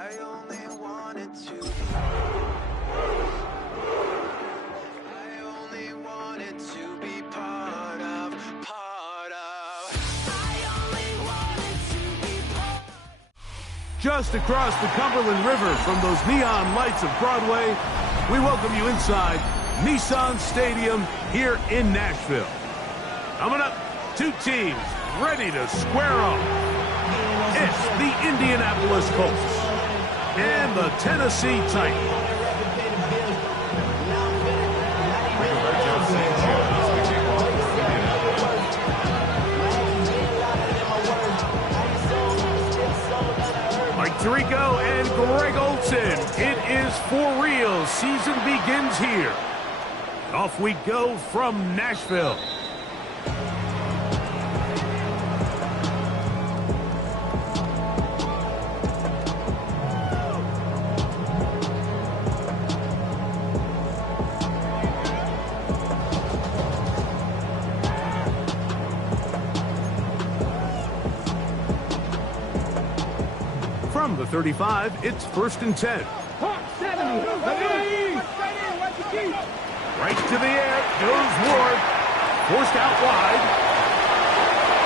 I only wanted to be. I only wanted to be part of. I only wanted to be part. Just across the Cumberland River from those neon lights of Broadway, we welcome you inside Nissan Stadium here in Nashville. Coming up, two teams ready to square off. It's the Indianapolis Colts and the Tennessee Titans. Mike Tirico and Greg Olson. It is for real. Season begins here. Off we go from Nashville. From the 35, it's 1st and 10. Right to the air goes Ward. Forced out wide.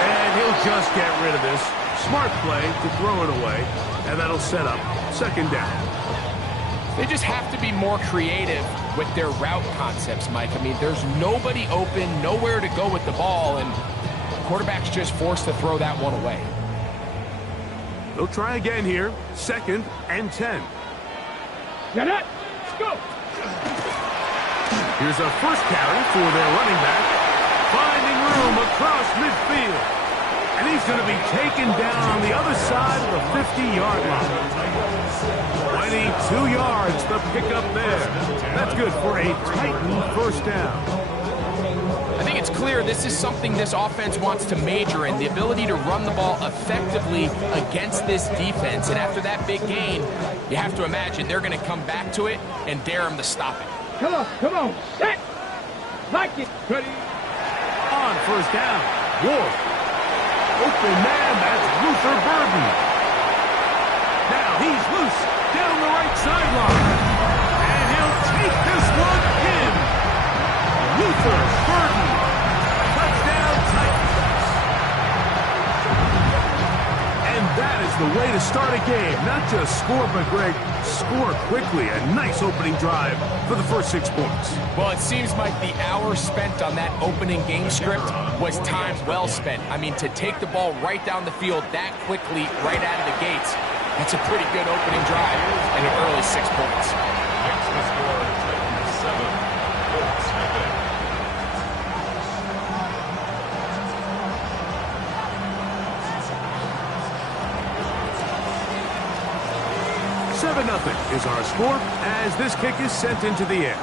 And he'll just get rid of this. Smart play to throw it away. And that'll set up 2nd down. They just have to be more creative with their route concepts, Mike. I mean, there's nobody open, nowhere to go with the ball, and the quarterback's just forced to throw that one away. They'll try again here. 2nd and 10. Get it! Let's go! Here's a first carry for their running back. Finding room across midfield. And he's going to be taken down on the other side of the 50-yard line. 22 yards to pick up there. That's good for a Titan first down. I think it's clear this is something this offense wants to major in, the ability to run the ball effectively against this defense. And after that big gain, you have to imagine they're going to come back to it and dare them to stop it. Come on, set! Like it! Ready? On first down, Ward. Open man, that's Luther Burden. Now he's loose down the right sideline. And he'll take this one in. Luther Burden. Touchdown Titans. And that is the way to start a game. Not just score, but Greg, score quickly. A nice opening drive for the first 6 points. Well, it seems like the hour spent on that opening game script was time well spent. I mean, to take the ball right down the field that quickly, right out of the gates, that's a pretty good opening drive and an early 6 points. Next to score, Titans 7, Colts 7-0 is our score as this kick is sent into the air.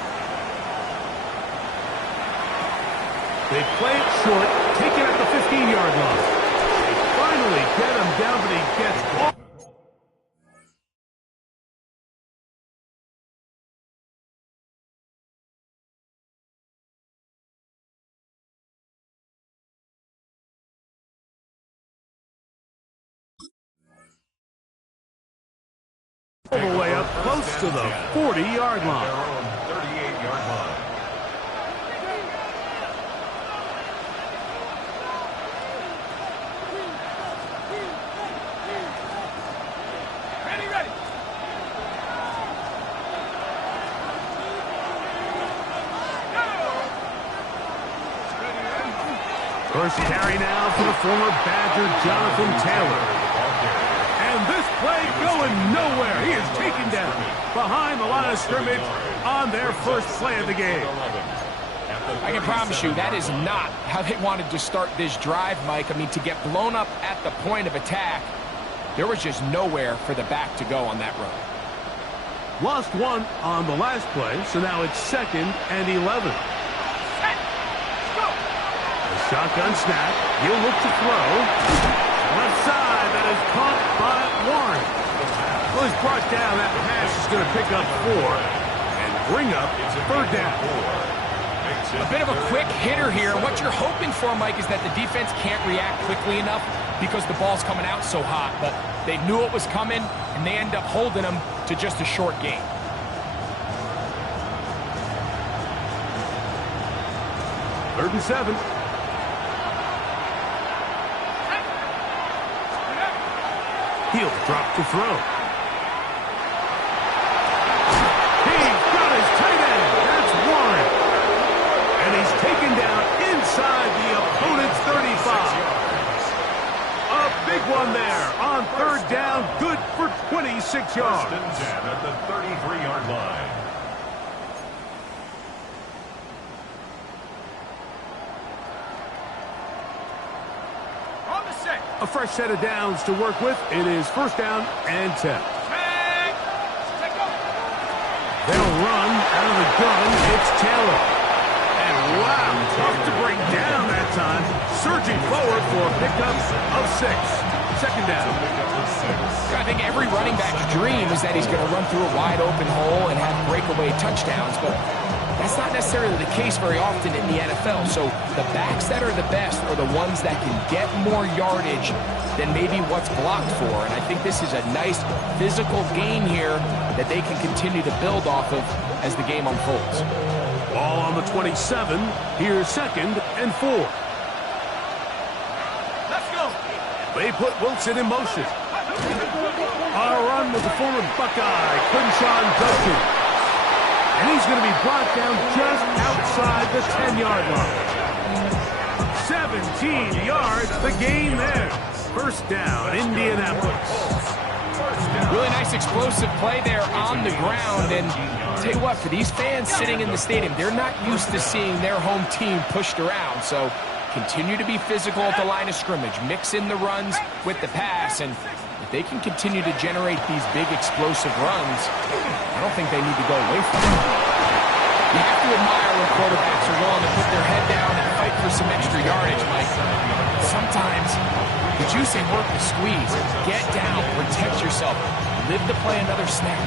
They play it short, take it at the 15-yard line. They finally get him down, but he gets off. All the way up close to the 40-yard line. 38-yard line. Ready! First carry now for the former Badger Jonathan Taylor. And this play going nowhere. He is taken down behind the line of scrimmage on their first play of the game. I can promise you that is not how they wanted to start this drive, Mike. I mean, to get blown up at the point of attack, there was just nowhere for the back to go on that run. Lost one on the last play, so now it's 2nd and 11. A shotgun snap. He'll look to throw. Left side, that is caught by Warren. Well, he's brought down. That pass is going to pick up 4 and bring up 3rd down. A bit of a quick hitter here. What you're hoping for, Mike, is that the defense can't react quickly enough because the ball's coming out so hot. But they knew it was coming, and and they end up holding them to just a short gain. Third and 7. He'll drop to throw. He's got his tight end. That's Warren. And he's taken down inside the opponent's 35. A big one there on third down. Good for 26 yards. First and 10 at the 33-yard line. A fresh set of downs to work with. It is first down and 10. They'll run out of the gun. It's Taylor. And wow, tough to bring down that time. Surging forward for a pickup of 6. Second down. I think every running back's dream is that he's going to run through a wide open hole and have breakaway touchdowns, but that's not necessarily the case very often in the NFL. So the backs that are the best are the ones that can get more yardage than maybe what's blocked for. And I think this is a nice physical gain here that they can continue to build off of as the game unfolds. Ball on the 27. Here's second and 4. Let's go. They put Wilson in motion. On a run with the former Buckeye, Quinshawn Judkins. And he's going to be brought down just outside the 10-yard line. 17 yards, the gain there. First down, Indianapolis. Really nice explosive play there on the ground. And I'll tell you what, for these fans sitting in the stadium, they're not used to seeing their home team pushed around. So continue to be physical at the line of scrimmage. Mix in the runs with the pass. And if they can continue to generate these big explosive runs, I don't think they need to go away from it. You have to admire when quarterbacks are willing to put their head down and fight for some extra yardage, Mike. Sometimes the juice ain't worth the squeeze. Get down, protect yourself, live to play another snap.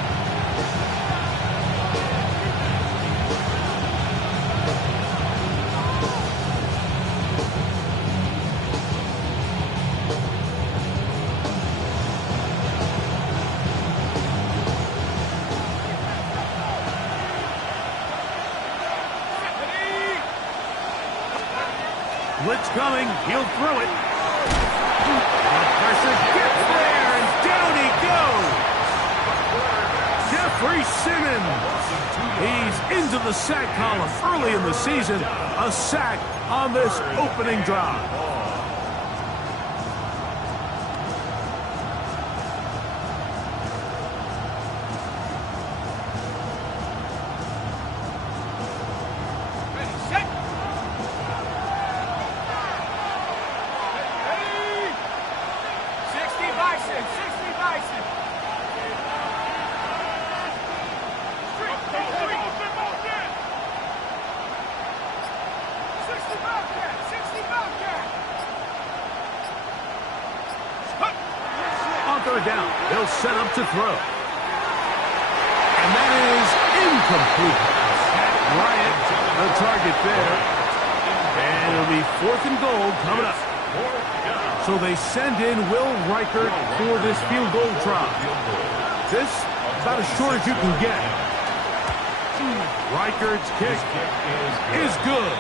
Blitz coming. He'll throw it. The pressure gets there, and down he goes. Jeffrey Simmons. He's into the sack column early in the season. A sack on this opening drive. Down. They'll set up to throw. And that is incomplete. Bryant, the target there. And it'll be 4th and goal coming up. So they send in Will Reichert for this field goal try. This about as short as you can get. Reichert's kick is good.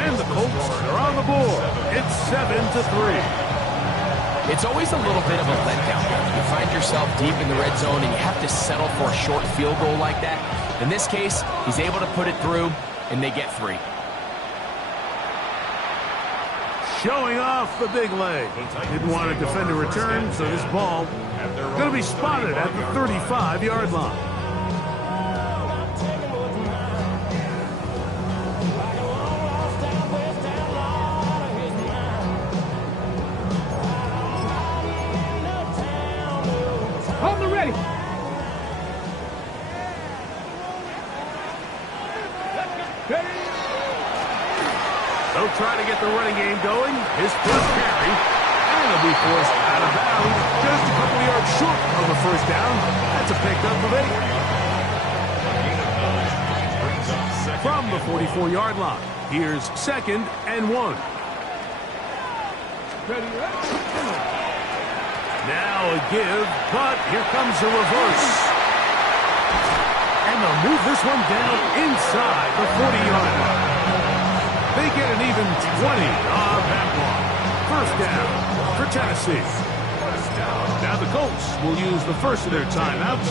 And the Colts are on the board. It's 7-3. It's always a little bit of a letdown. You find yourself deep in the red zone and you have to settle for a short field goal like that. In this case, he's able to put it through, and they get 3. Showing off the big leg. Didn't want to defend a return, so this ball going to be spotted at the 35-yard line. They'll try to get the running game going. His first carry, and he'll be forced out of bounds. Just a couple yards short of the first down. That's a pickup of 8. From the 44-yard line, here's 2nd and 1. Now a give, but here comes a reverse. And they'll move this one down inside the 40-yard line. They get an even 20 on that one. First down for Tennessee. Now the Colts will use the first of their timeouts.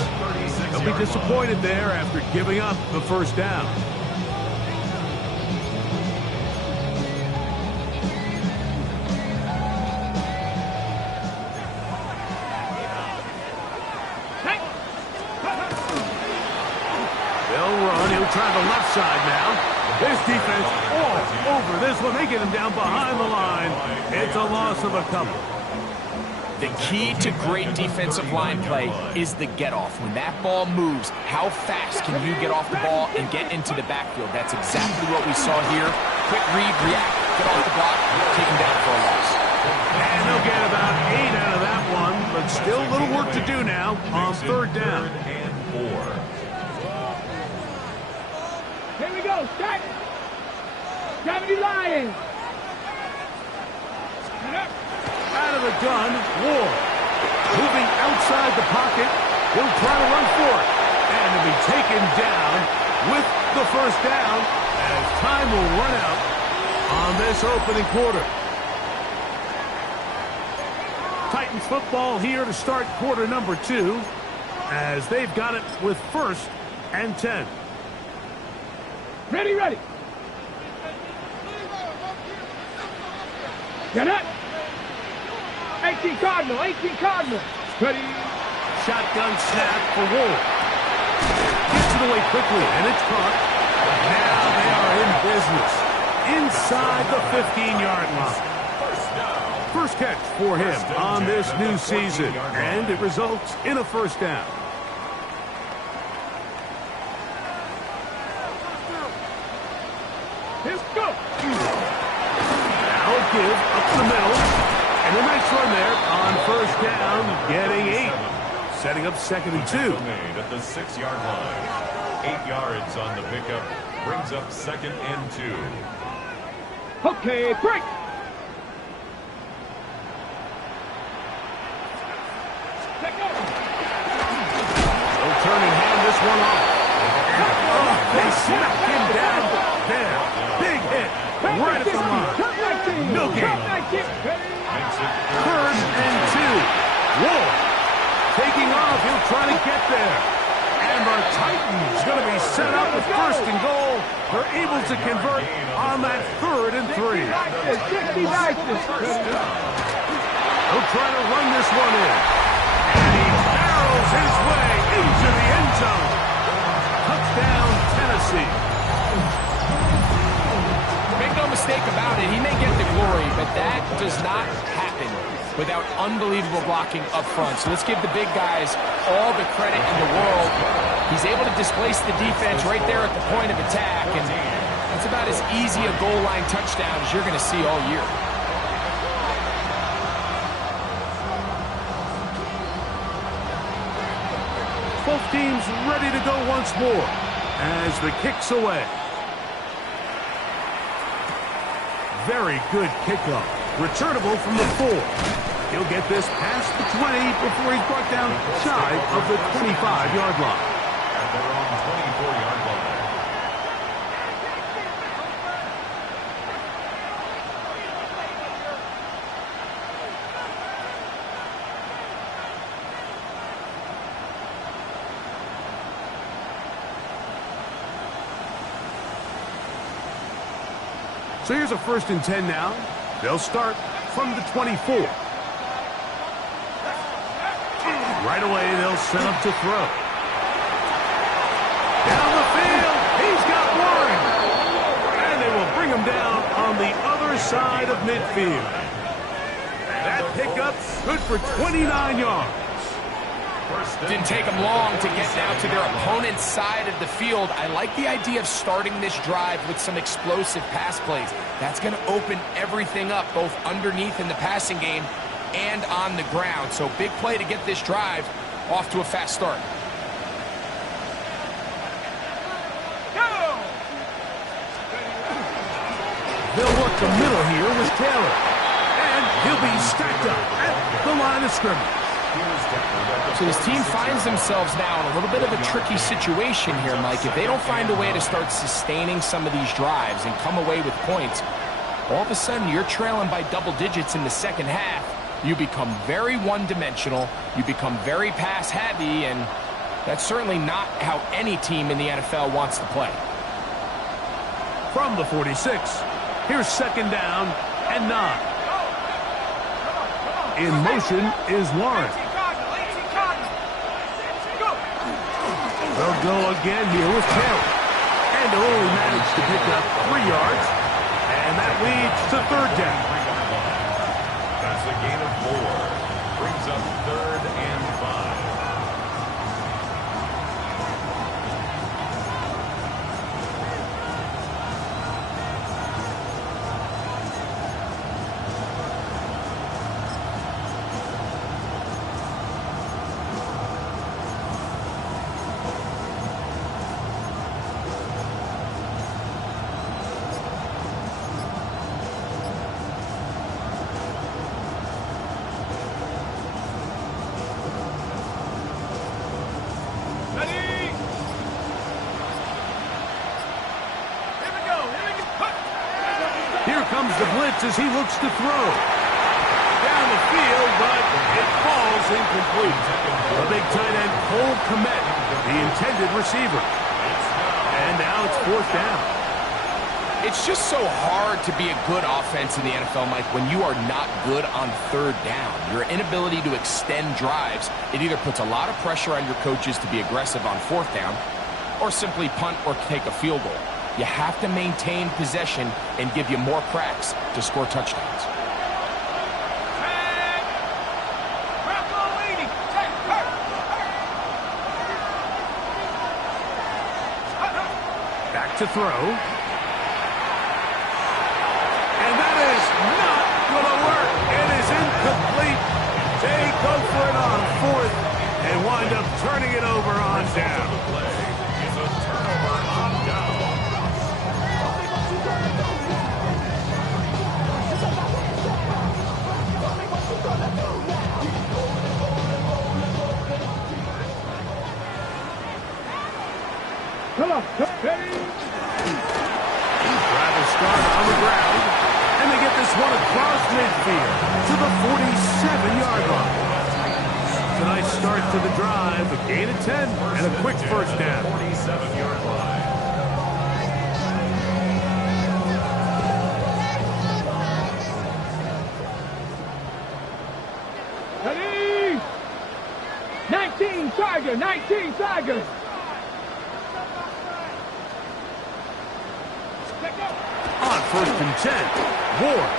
They'll be disappointed there after giving up the first down. They'll run. He'll try the left side now. This defense all over this one. They get him down behind the line. It's a loss of a couple. The key to great defensive line play is the get-off. When that ball moves, how fast can you get off the ball and get into the backfield? That's exactly what we saw here. Quick read, react, get off the block, take him down for a loss. And they'll get about 8 out of that one, but still a little work to do now on third down. And 4. Here we go. Start. Gravity Lions. Out of the gun, Ward. Moving outside the pocket. He'll try to run for it. And he'll be taken down with the first down as time will run out on this opening quarter. Titans football here to start quarter number 2 as they've got it with 1st and 10. Ready, ready. Get up. 18 Cardinal, 18 Cardinal. Ready. Shotgun snap for Ward. Gets it away quickly, and it's caught. Now they are in business inside the 15-yard line. First catch for him on this new season, and it results in a first down. Let's go. Now a give up the middle, and a nice run there on first down, getting 8. Setting up 2nd and 2. Made at the 6-yard line. 8 yards on the pickup. Brings up 2nd and 2. Okay, break. They'll turn and hand this one off. Oh, they smack him down there. Big hit right at the line. No gain. Makes it 3rd and 2. Whoa. Taking off. He'll try to get there. And the Titans going to be set up with 1st and goal. They're able to convert on that 3rd and 3. He'll try to run this one in. And he barrels his way into the end zone. Touchdown, Tennessee. Make no mistake about it, he may get the glory, but that does not happen without unbelievable blocking up front. So let's give the big guys all the credit in the world. He's able to displace the defense right there at the point of attack, and that's about as easy a goal line touchdown as you're going to see all year. Both teams ready to go once more as the kick's away. Very good kickoff. Returnable from the 4. He'll get this past the 20 before he's brought down shy of the 25-yard line. at their own 24-yard line. So here's a 1st and 10 now. They'll start from the 24. Right away, they'll set up to throw. Down the field, he's got one. And they will bring him down on the other side of midfield. That pickup good for 29 yards. Didn't take them long to get down to their opponent's side of the field. I like the idea of starting this drive with some explosive pass plays. That's going to open everything up, both underneath in the passing game and on the ground. So big play to get this drive off to a fast start. They'll work the middle here with Taylor. And he'll be stacked up at the line of scrimmage. So this team finds themselves now in a little bit of a tricky situation here, Mike. If they don't find a way to start sustaining some of these drives and come away with points, all of a sudden you're trailing by double digits in the second half. You become very one-dimensional. You become very pass-heavy, and that's certainly not how any team in the NFL wants to play. From the 46, here's second down and 9. In motion is Warren. They'll go again here with Taylor. And they'll only manage to pick up 3 yards. And that leads to third down. That's a gain of 4. Brings up 3rd and 5. Here comes the blitz as he looks to throw. Down the field, but it falls incomplete. A big tight end, Cole Kmet, the intended receiver. And now it's 4th down. It's just so hard to be a good offense in the NFL, Mike, when you are not good on 3rd down. Your inability to extend drives, it either puts a lot of pressure on your coaches to be aggressive on 4th down or simply punt or take a field goal. You have to maintain possession and give you more cracks to score touchdowns. Back to throw. And that is not going to work. It is incomplete. They go for it on 4th and wind up turning it over on down. It's a turnover on down. Come on. Ready? Rather start on the ground, and they get this one across midfield to the 47-yard line. It's a nice start to the drive, a gain of 10, and a quick first down. 47-yard line. Ready? 19 Tiger, 19 Tiger. On 1st and 10, Ward.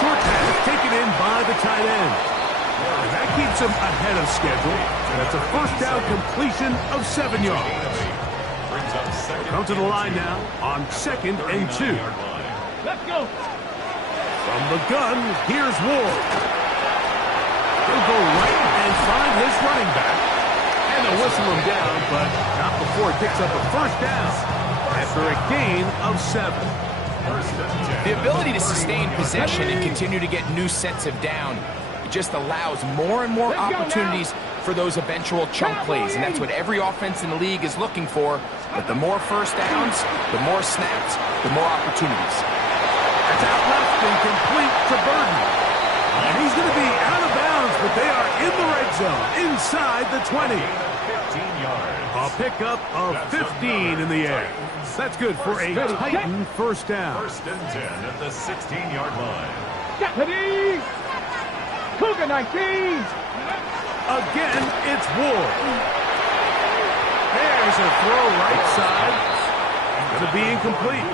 Short pass taken in by the tight end. And that keeps him ahead of schedule. That's a first down completion of 7 yards. Come to the line now on 2nd and 2. Let's go. From the gun, here's Ward. He'll go right and find his running back. And they'll whistle him down, but not before he picks up a first down after a gain of 7. The ability to sustain possession and continue to get new sets of down, it just allows more and more opportunities for those eventual chunk plays, and that's what every offense in the league is looking for. But the more first downs, the more snaps, the more opportunities. That's out left and complete to Burden. And he's going to be out of bounds, but they are in the red zone, inside the 20. 15 yards. A pickup of 15 in the air. That's good for a Titan first down. 1st and 10 at the 16-yard line. Ready? Cougar 19. Again, it's Ward. There's a throw right side. Going to be incomplete.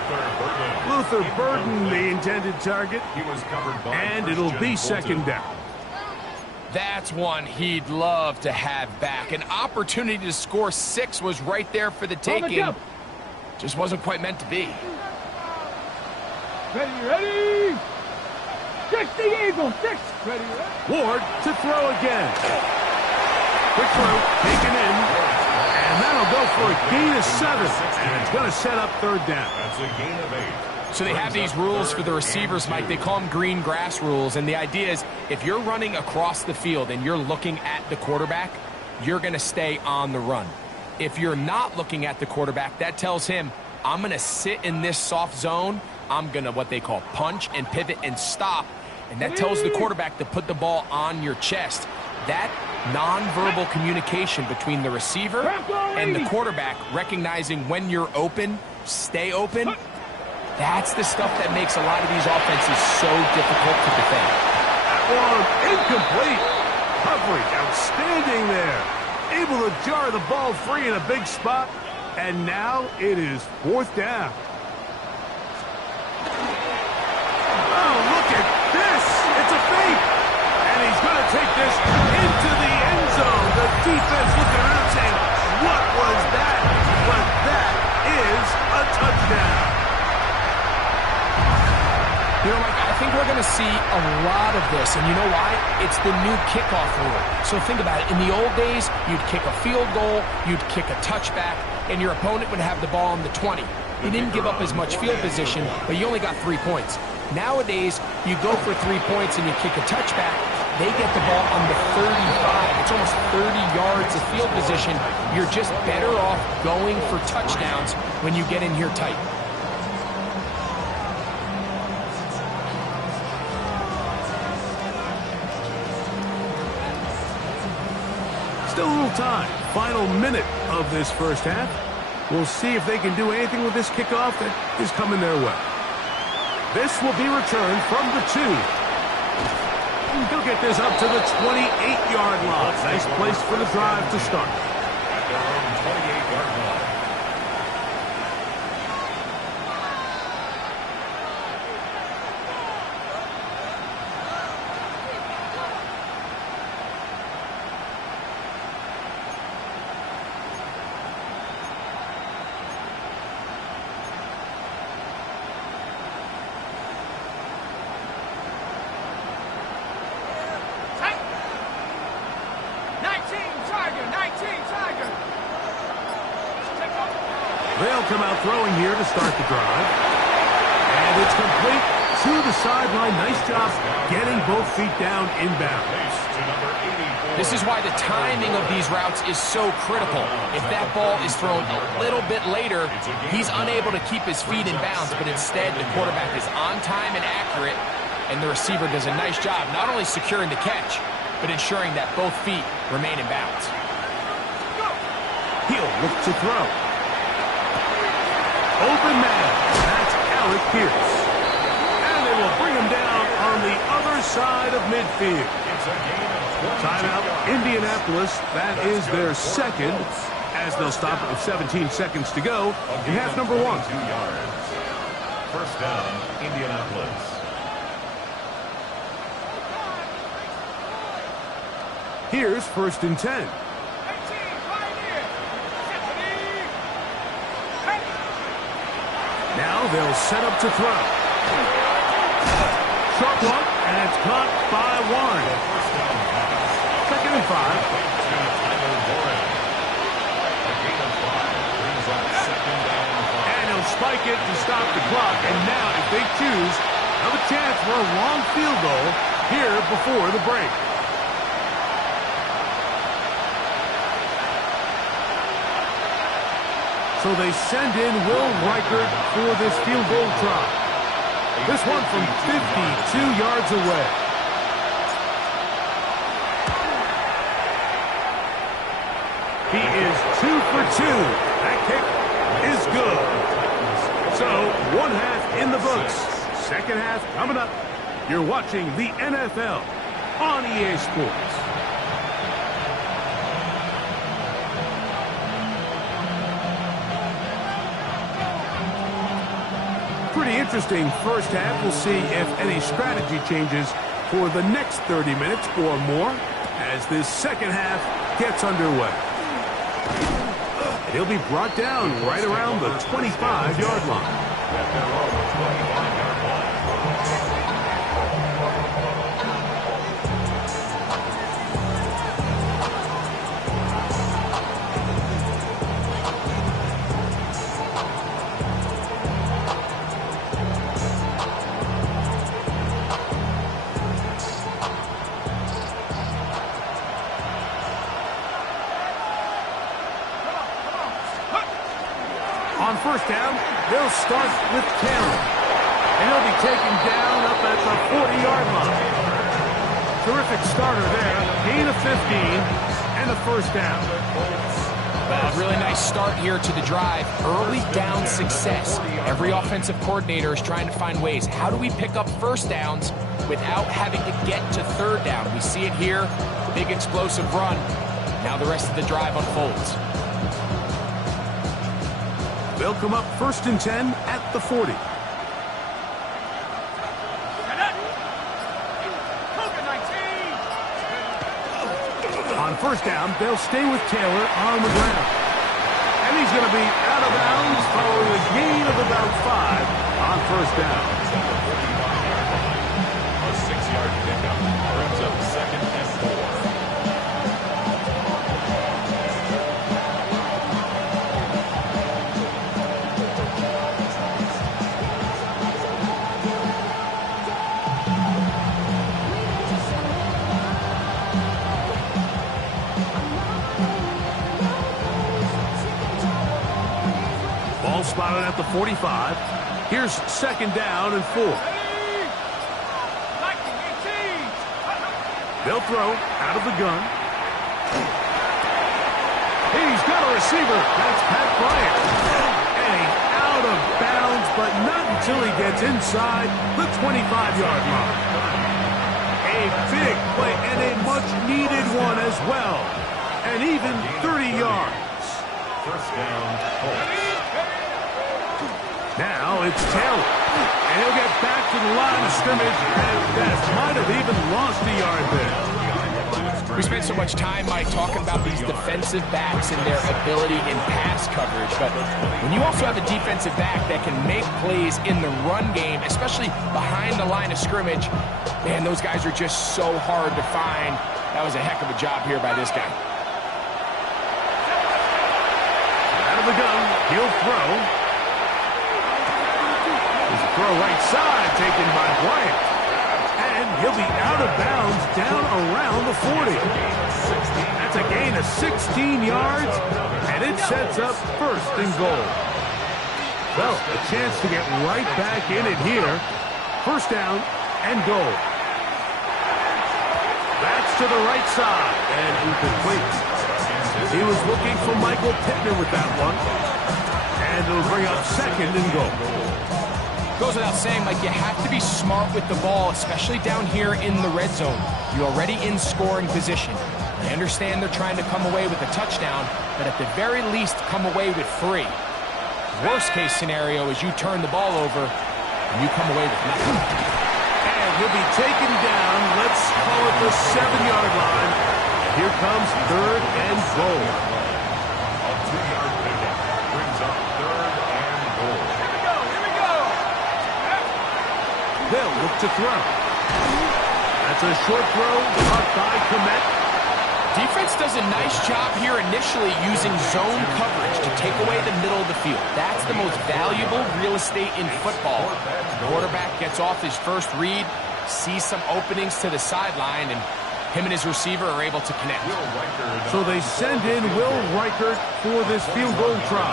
Luther Burden, the intended target. He was covered by And it'll be 2nd down. That's one he'd love to have back. An opportunity to score 6 was right there for the taking. Just wasn't quite meant to be. Ready? 60 Eagles, 6. Ready? Ward to throw again. Quick throw, taken in. And that'll go for a gain of 7. And it's going to set up 3rd down. That's a gain of 8. So they have these rules for the receivers, Mike. They call them green grass rules. And the idea is if you're running across the field and you're looking at the quarterback, you're going to stay on the run. If you're not looking at the quarterback, that tells him, I'm going to sit in this soft zone. I'm going to what they call punch and pivot and stop. And that tells the quarterback to put the ball on your chest. That nonverbal communication between the receiver and the quarterback, recognizing when you're open, stay open, that's the stuff that makes a lot of these offenses so difficult to defend. That one incomplete. Coverage outstanding there. Able to jar the ball free in a big spot. And now it is 4th down. Oh, look at this. It's a fake. And he's going to take this into the end zone. The defense looking around saying, what was that? But that is a touchdown. You know, Mike, I think we're going to see a lot of this, and you know why? It's the new kickoff rule. So think about it. In the old days, you'd kick a field goal, you'd kick a touchback, and your opponent would have the ball on the 20. You didn't give up as much field position, but you only got 3 points. Nowadays, you go for 3 points and you kick a touchback, they get the ball on the 35. It's almost 30 yards of field position. You're just better off going for touchdowns when you get in here tight. Still a little time. Final minute of this first half. We'll see if they can do anything with this kickoff that is coming their way. This will be returned from the 2. He'll get this up to the 28-yard line. Nice place for the drive to start. At their own 28-yard line. They'll come out throwing here to start the drive. And it's complete to the sideline. Nice job getting both feet down inbounds. This is why the timing of these routes is so critical. If that ball is thrown a little bit later, he's unable to keep his feet in bounds, but instead the quarterback is on time and accurate, and the receiver does a nice job not only securing the catch, but ensuring that both feet remain in bounds. He'll look to throw. Open man. That's Alec Pierce. And they will bring him down on the other side of midfield. Timeout, Indianapolis. That is their second, as they'll stop it with 17 seconds to go in half number 1. 2 yards. First down, Indianapolis. Here's 1st and 10. Now they'll set up to throw. Short one, and it's caught by Warren. 2nd and 5. And he'll spike it to stop the clock. And now, if they choose, have a chance for a long field goal here before the break. So they send in Will Reichert for this field goal try. This one from 52 yards away. He is 2 for 2. That kick is good. So 1 half in the books. Second half coming up. You're watching the NFL on EA Sports. Pretty interesting first half. We'll see if any strategy changes for the next 30 minutes or more as this second half gets underway. And he'll be brought down right around the 25-yard line. On first down, they'll start with Taylor. And he'll be taken down up at the 40-yard line. Terrific starter there. Gain of 15 and a first down. A really nice start here to the drive. Early down success. Every offensive coordinator is trying to find ways. How do we pick up first downs without having to get to third down? We see it here. Big explosive run. Now the rest of the drive unfolds. They'll come up 1st and 10 at the 40. On first down, they'll stay with Taylor on the ground. And he's going to be out of bounds following a gain of about 5 on first down. A 6-yard pickup brings up 2nd and 4. Ball spotted at the 45. Here's 2nd down and 4. They'll throw out of the gun. He's got a receiver. That's Pat Bryant. And he's out of bounds, but not until he gets inside the 25-yard line. A big play and a much-needed one as well. And even 30 yards. First down, Colts. Now it's Taylor. And he'll get back to the line of scrimmage. And that might have even lost a yard there. We spent so much time, Mike, talking about these defensive backs and their ability in pass coverage. But when you also have a defensive back that can make plays in the run game, especially behind the line of scrimmage, man, those guys are just so hard to find. That was a heck of a job here by this guy. Out of the gun, he'll throw. There's a throw right side taken by Bryant. And he'll be out of bounds down around the 40. That's a gain of 16 yards, and it sets up 1st and goal. Well, a chance to get right back in it here. 1st down and goal. That's to the right side, and he completes. He was looking for Michael Pittman with that one. And it'll bring up 2nd and goal. Goes without saying, like, you have to be smart with the ball, especially down here in the red zone. You're already in scoring position. I understand they're trying to come away with a touchdown, but at the very least, come away with 3. Worst case scenario is you turn the ball over and you come away with nothing. And he'll be taken down, let's call it the 7-yard line. Here comes 3rd and goal. A 2-yard pickup brings up 3rd and goal. They'll look to throw. That's a short throw, caught by Komet. Defense does a nice job here initially using zone coverage to take away the middle of the field. That's the most valuable real estate in football. The quarterback gets off his first read, sees some openings to the sideline, and him and his receiver are able to connect. So they send in Will Reichert for this field goal try.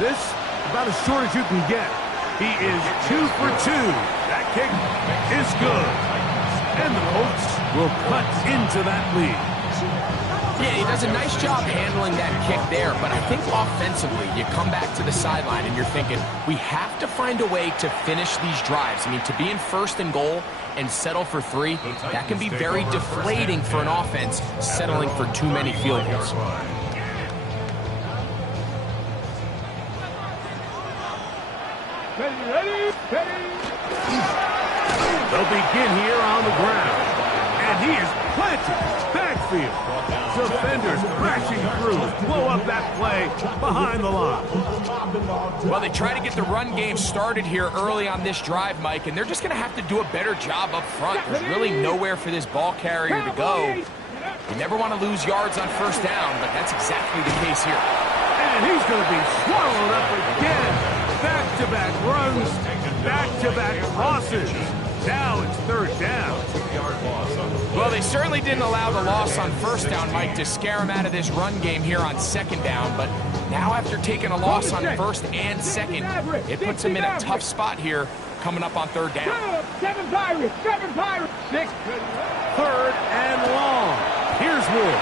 This, about as short as you can get. He is 2 for 2. That kick is good. And the Colts will cut into that lead. Yeah, he does a nice job handling that kick there, but I think offensively, you come back to the sideline and you're thinking, we have to find a way to finish these drives. I mean, to be in 1st and goal and settle for 3, that can be very deflating for an offense settling for too many field goals. Ready. They'll begin here on the ground. And he is planted backfield. Defenders crashing through. Blow up that play behind the line. Well, they try to get the run game started here early on this drive, Mike, and they're just going to have to do a better job up front. There's really nowhere for this ball carrier to go. You never want to lose yards on 1st down, but that's exactly the case here. And he's going to be swallowed up again. Back-to-back runs, back-to-back crosses. Now it's 3rd down. Yard loss on the Well, they certainly didn't allow the loss on first down, Mike, to scare him out of this run game here on second down. But now after taking a loss on first and second, it puts him in a tough spot here coming up on third down. 7 Pirates, 6. Third and long. Here's Wood.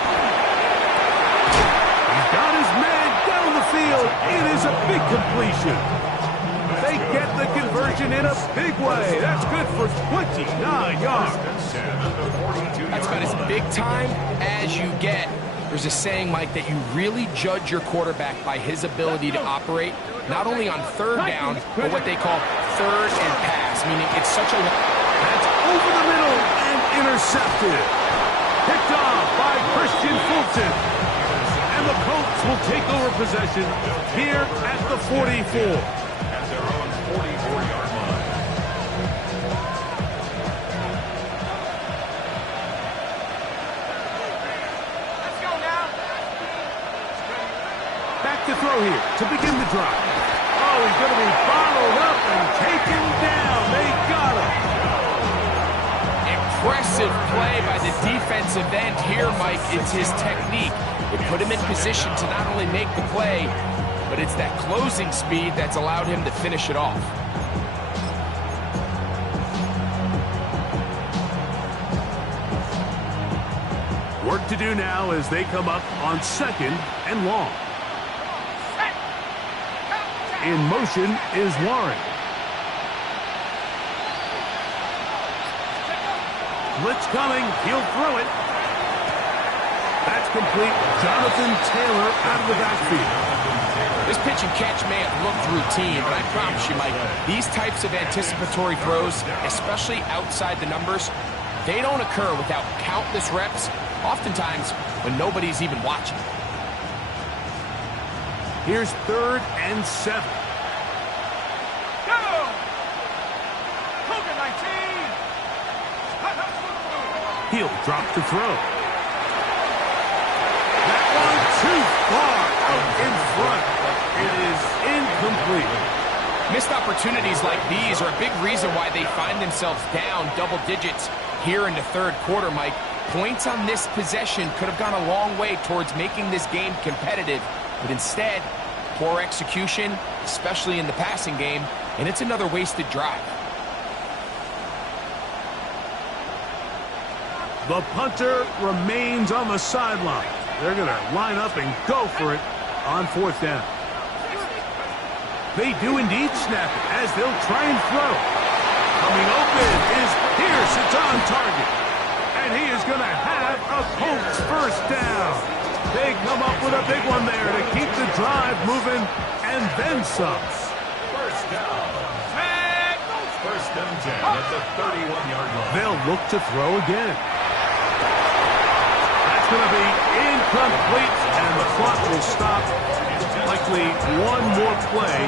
He's got his man down the field. It is a big completion. They get the conversion in a big way. That's good for 29 yards. That's about as big time as you get. There's a saying, Mike, that you really judge your quarterback by his ability to operate, not only on third down, but what they call third and pass, meaning it's such a... That's over the middle and intercepted. Picked off by Christian Fulton. And the Colts will take over possession here at the 44. At their own 44-yard line. Let's go now. Back to throw here to begin the drive. Oh, he's going to be bottled up and taken down. They got him. Impressive play by the defensive end here, Mike. It's his technique. It put him in position to not only make the play, but it's that closing speed that's allowed him to finish it off. Work to do now as they come up on second and long. In motion is Warren. Blitz coming. He'll throw it. That's complete. Jonathan Taylor out of the backfield. This pitch and catch may have looked routine, but I promise you, Mike, these types of anticipatory throws, especially outside the numbers, they don't occur without countless reps, oftentimes when nobody's even watching. Here's third and 7. Go! Cougar 19. He'll drop to throw. That one too far out in front. It is incomplete. Missed opportunities like these are a big reason why they find themselves down double digits here in the third quarter, Mike. Points on this possession could have gone a long way towards making this game competitive, but instead, poor execution, especially in the passing game, and it's another wasted drive. The punter remains on the sideline. They're going to line up and go for it on fourth down. They do indeed snap it as they'll try and throw. Coming open is Pierce. It's on target. And he is going to have a Colts first down. They come up with a big one there to keep the drive moving and then some. First down. First and 10 at the 31-yard line. They'll look to throw again. That's going to be incomplete, and the clock will stop. Likely one more play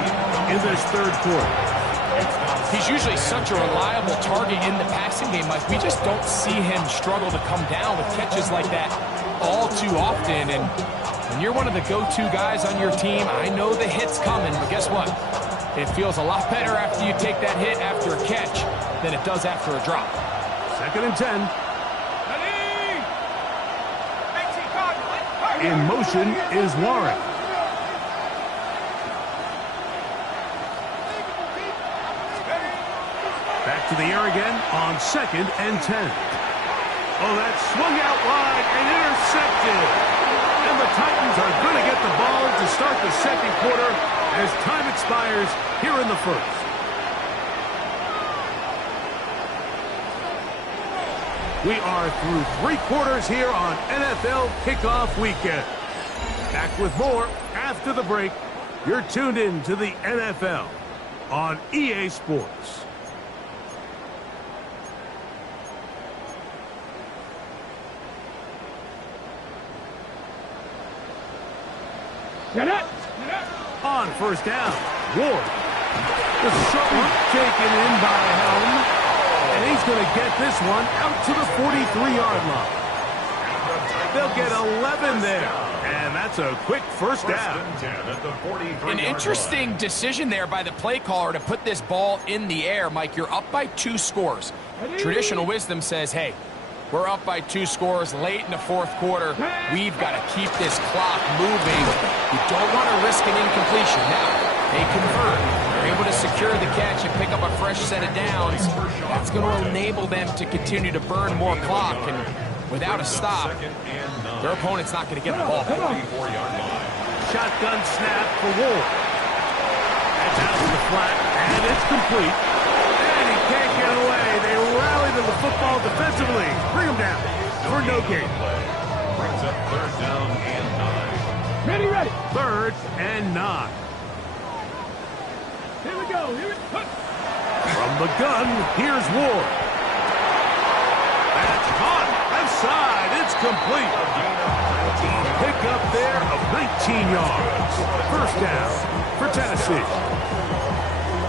in this third quarter. He's usually such a reliable target in the passing game, Mike. We just don't see him struggle to come down with catches like that all too often. And when you're one of the go-to guys on your team, I know the hit's coming, but guess what? It feels a lot better after you take that hit after a catch than it does after a drop. Second and 10. In motion is Warren. Back to the air again on second and 10. Oh, that swung out wide and intercepted. And the Titans are going to get the ball to start the second quarter as time expires here in the first. We are through 3 quarters here on NFL Kickoff Weekend. Back with more after the break. You're tuned in to the NFL on EA Sports. On first down, Ward. The short one taken in by Helm. And he's going to get this one out to the 43-yard line. They'll get 11 there. And that's a quick first down. An interesting decision there by the play caller to put this ball in the air. Mike, you're up by 2 scores. Traditional wisdom says, hey, We're up by 2 scores late in the fourth quarter. We've got to keep this clock moving. You don't want to risk an incompletion. Now, they convert. They're able to secure the catch and pick up a fresh set of downs. That's going to enable them to continue to burn more clock. And without a stop, their opponent's not going to get the ball. Shotgun snap for Wolf. That's out to the flat, and it's complete. And he can't get away. They rally to the football defensively. Bring him down for no gain. Brings up 3rd down and 9. Ready, ready. 3rd and 9. Here we go. Here we go. From the gun, here's Ward. That's caught. Left side. It's complete. Pick up there of 19 yards. 1st down for Tennessee.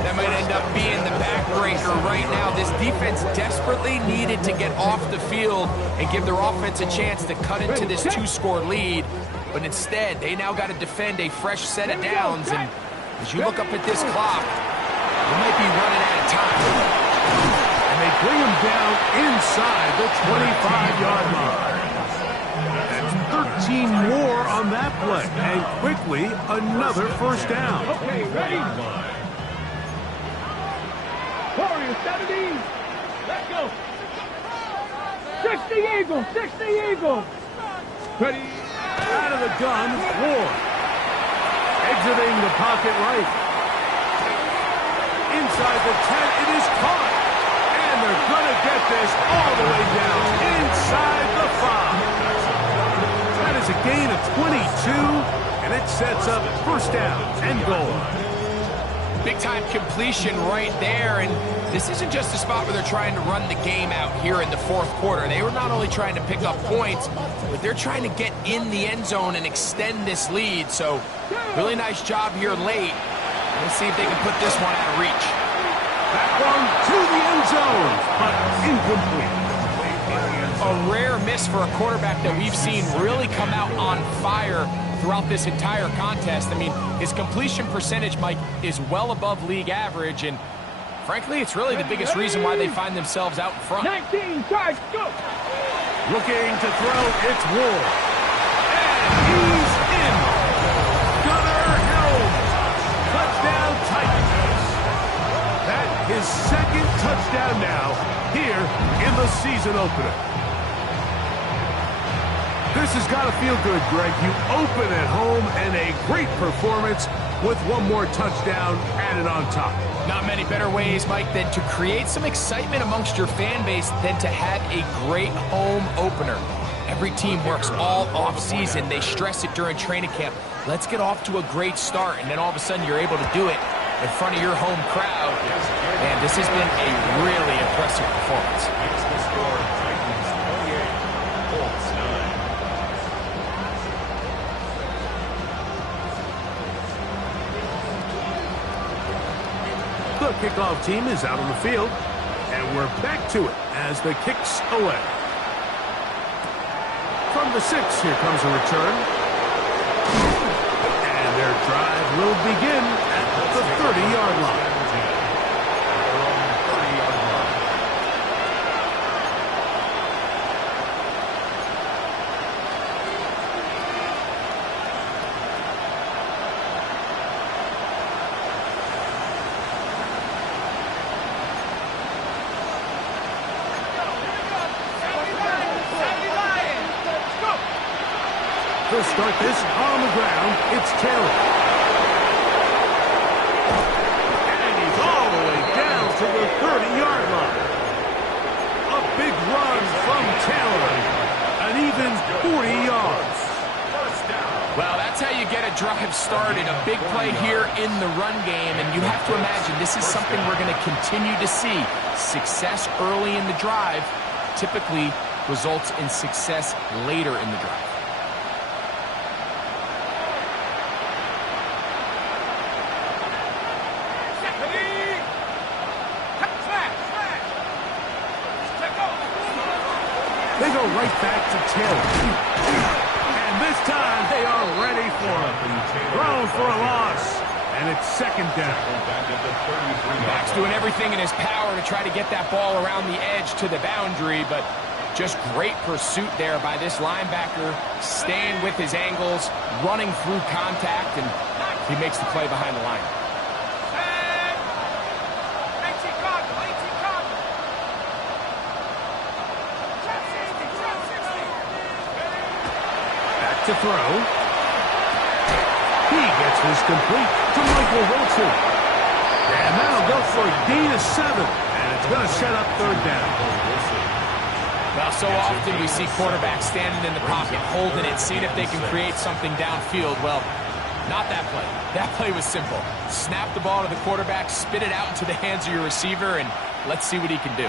That might end up being the backbreaker right now. This defense desperately needed to get off the field and give their offense a chance to cut into this 2-score lead. But instead, they now got to defend a fresh set of downs. And as you look up at this clock, they might be running out of time. And they bring him down inside the 25-yard line. That's 13 more on that play. And quickly, another 1st down. Okay, ready. Warriors, 70. Let's go. 60 Eagles, 60 Eagles. Ready. Out of the gun, Ward. Exiting the pocket right. Inside the 10, it is caught. And they're going to get this all the way down inside the 5. That is a gain of 22, and it sets up 1st down and goal. Big-time completion right there, and this isn't just a spot where they're trying to run the game out here in the 4th quarter. They were not only trying to pick up points, but they're trying to get in the end zone and extend this lead. So, really nice job here late. Let's see if they can put this one out of reach. That one to the end zone, but incomplete. A rare miss for a quarterback that we've seen really come out on fire throughout this entire contest. I mean, his completion percentage, Mike, is well above league average, and frankly, it's really the biggest reason why they find themselves out in front. 19, charge, go! Looking to throw, it's Ward. And he's in. Gunnar Helms. Touchdown Titans. That his 2nd touchdown now here in the season opener. This has got to feel good, Greg. You open at home and a great performance with one more touchdown added on top. Not many better ways, Mike, than to create some excitement amongst your fan base than to have a great home opener. Every team works all off-season. They stress it during training camp. Let's get off to a great start, and then all of a sudden you're able to do it in front of your home crowd. And this has been a really impressive performance. Makes the score Titans 28, Colts 9. The kickoff team is out on the field, and we're back to it as the kick's away. From the 6, here comes a return. And their drive will begin at the 30-yard line. To start this on the ground, it's Taylor. And he's all the way down to the 30-yard line. A big run from Taylor. An even 40 yards. Well, that's how you get a drive started. A big play here in the run game, and you have to imagine this is something we're going to continue to see. Success early in the drive typically results in success later in the drive. They go right back to Taylor. And this time they are ready for him. Thrown for a loss. And it's 2nd down. Mac's doing everything in his power to try to get that ball around the edge to the boundary, but Just great pursuit there by this linebacker, staying with his angles, running through contact, and he makes the play behind the line. Back to throw. He gets this complete to Michael Wilson. And that'll go for a gain of 7. And it's going to set up third down. Well, so often we see quarterbacks standing in the pocket, holding it, seeing if they can create something downfield. Well, not that play. That play was simple. Snap the ball to the quarterback, spit it out into the hands of your receiver, and let's see what he can do.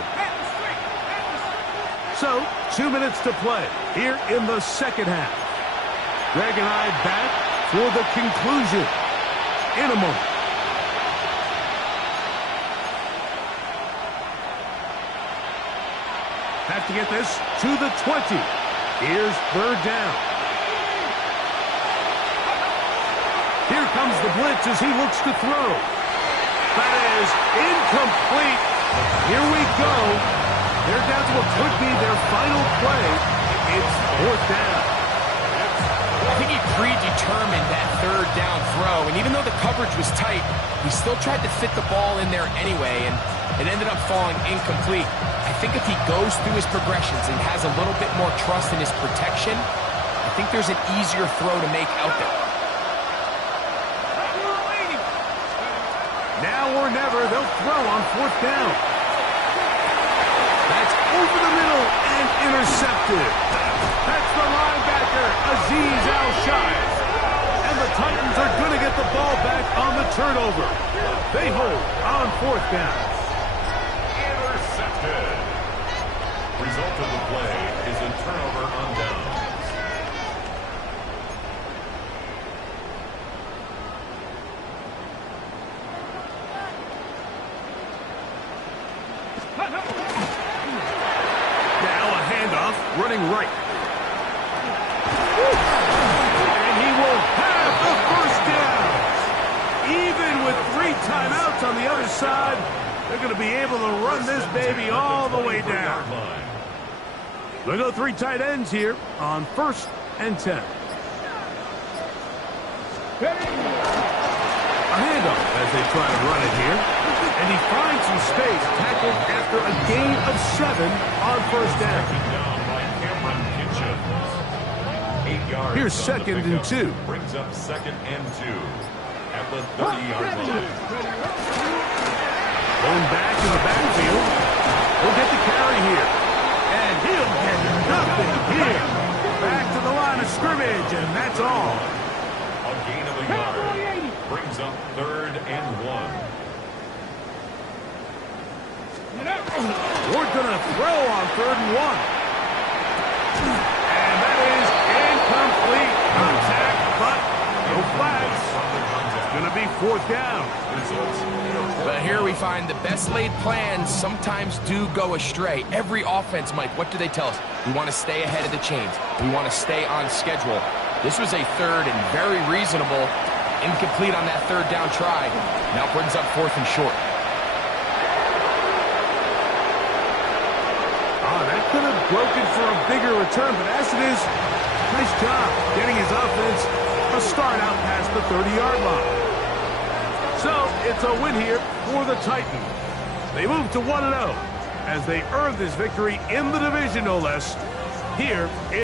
So, 2 minutes to play here in the second half. Greg and I back for the conclusion in a moment. Have to get this to the 20. Here's third down. Here comes the blitz as he looks to throw. That is incomplete. Here we go. They're down to what could be their final play. It's fourth down. I think he predetermined that third down throw, and even though the coverage was tight, he still tried to fit the ball in there anyway, and it ended up falling incomplete. I think if he goes through his progressions and has a little bit more trust in his protection, I think there's an easier throw to make out there. Now or never, they'll throw on fourth down. That's over the middle and intercepted. That's the linebacker, Azeez Al-Shire. And the Titans are going to get the ball back on the turnover. They hold on fourth down. Intercepted. Result of the play is a turnover on downs. Now a handoff, running right. And he will have the first down. Even with 3 timeouts on the other side, they're going to be able to run this baby all the way down. We'll go 3 tight ends here on 1st and 10. A handoff as they try to run it here. And he finds some space, tackled after a gain of 7 on first down. Down by Cameron Kitchens. 8 yards. Here's second and 2. Brings up 2nd and 2 at the 30-yard line. Going back in the backfield. He'll get the carry here. And he'll get nothing here. Back to the line of scrimmage, and that's all. A gain of a yard. Brings up 3rd and 1. We're going to throw on 3rd and 1. And that is incomplete. Contact, but no flags. It's going to be 4th down. But here we find the best laid plans sometimes do go astray. Every offense, Mike, what do they tell us? We want to stay ahead of the chains. We want to stay on schedule. This was a 3rd and very reasonable. Incomplete on that 3rd down try. Now brings up 4th and short. That could have broken for a bigger return, but as it is, nice job getting his offense a start out past the 30-yard line. So it's a win here for the Titans. They move to 1-0 as they earn this victory in the division, no less, here in